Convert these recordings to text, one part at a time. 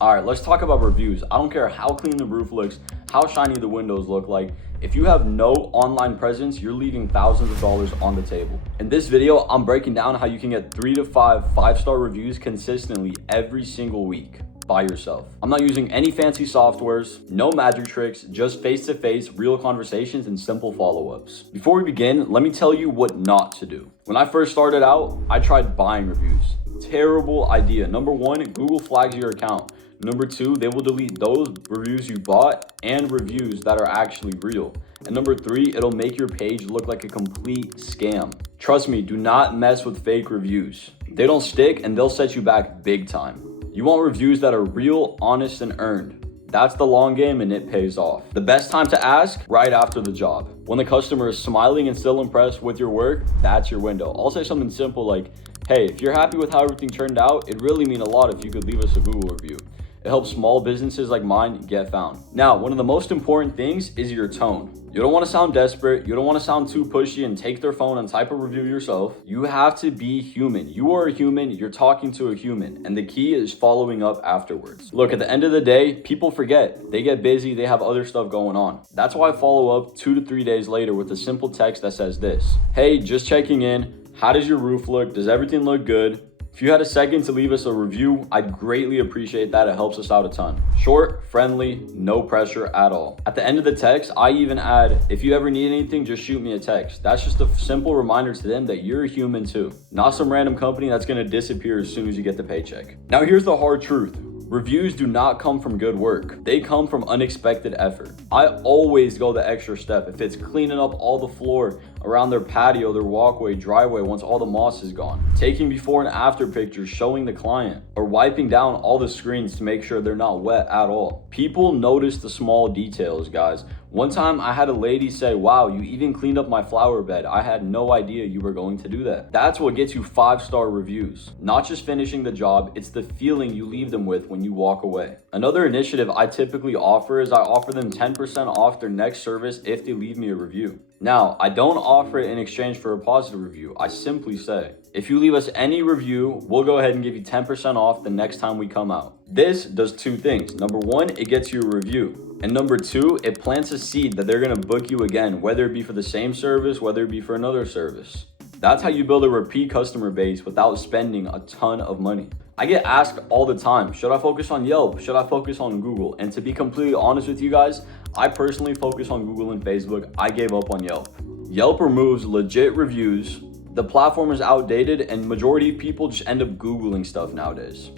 All right, let's talk about reviews. I don't care how clean the roof looks, how shiny the windows look like. If you have no online presence, you're leaving thousands of dollars on the table. In this video, I'm breaking down how you can get 3 to 5 5-star reviews consistently every single week by yourself. I'm not using any fancy softwares, no magic tricks, just face-to-face, real conversations and simple follow-ups. Before we begin, let me tell you what not to do. When I first started out, I tried buying reviews. Terrible idea. Number one, Google flags your account. Number two, they will delete those reviews you bought and reviews that are actually real. And number three, it'll make your page look like a complete scam. Trust me, do not mess with fake reviews. They don't stick and they'll set you back big time. You want reviews that are real, honest, and earned. That's the long game and it pays off. The best time to ask, right after the job. When the customer is smiling and still impressed with your work, that's your window. I'll say something simple like, hey, if you're happy with how everything turned out, it'd really mean a lot if you could leave us a Google review. It helps small businesses like mine get found. Now, one of the most important things is your tone. You don't want to sound desperate. You don't want to sound too pushy and take their phone and type a review yourself. You have to be human. You are a human. You're talking to a human. And the key is following up afterwards. Look, at the end of the day, people forget. They get busy. They have other stuff going on. That's why I follow up 2 to 3 days later with a simple text that says this. Hey, just checking in. How does your roof look? Does everything look good? If you had a second to leave us a review, I'd greatly appreciate that. It helps us out a ton. Short, friendly, no pressure at all. At the end of the text, I even add, if you ever need anything, just shoot me a text. That's just a simple reminder to them that you're a human too, not some random company that's gonna disappear as soon as you get the paycheck. Now here's the hard truth. Reviews do not come from good work. They come from unexpected effort. I always go the extra step. If it's cleaning up all the floor around their patio, their walkway, driveway once all the moss is gone, taking before and after pictures showing the client, or wiping down all the screens to make sure they're not wet at all. People notice the small details, guys. One time I had a lady say, wow, you even cleaned up my flower bed. I had no idea you were going to do that. That's what gets you 5-star reviews. Not just finishing the job, it's the feeling you leave them with when you walk away. Another initiative I typically offer is I offer them 10% off their next service if they leave me a review. Now, I don't offer it in exchange for a positive review. I simply say, if you leave us any review, we'll go ahead and give you 10% off the next time we come out. This does 2 things. Number 1, it gets you a review. And number 2, it plants a seed that they're gonna book you again, whether it be for the same service, whether it be for another service. That's how you build a repeat customer base without spending a ton of money. I get asked all the time, should I focus on Yelp? Should I focus on Google? And to be completely honest with you guys, I personally focus on Google and Facebook. I gave up on Yelp. Yelp removes legit reviews. The platform is outdated and majority of people just end up Googling stuff nowadays.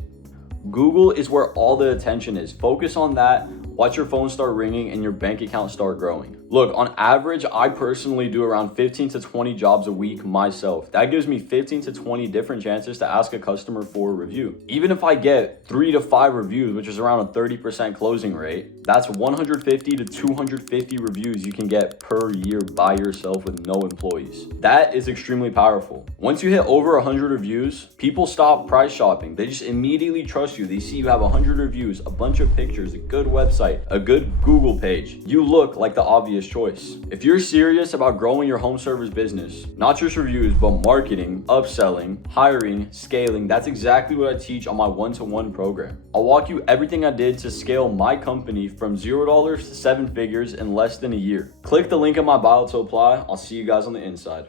Google is where all the attention is. Focus on that. Watch your phone start ringing and your bank account start growing. Look, on average, I personally do around 15 to 20 jobs a week myself. That gives me 15 to 20 different chances to ask a customer for a review. Even if I get 3 to 5 reviews, which is around a 30% closing rate, that's 150 to 250 reviews you can get per year by yourself with no employees. That is extremely powerful. Once you hit over 100 reviews, people stop price shopping. They just immediately trust you. They see you have 100 reviews, a bunch of pictures, a good website, a good Google page. You look like the obvious choice. If you're serious about growing your home service business, not just reviews, but marketing, upselling, hiring, scaling, that's exactly what I teach on my one-to-one program. I'll walk you everything I did to scale my company from $0 to 7 figures in less than a year. Click the link in my bio to apply. I'll see you guys on the inside.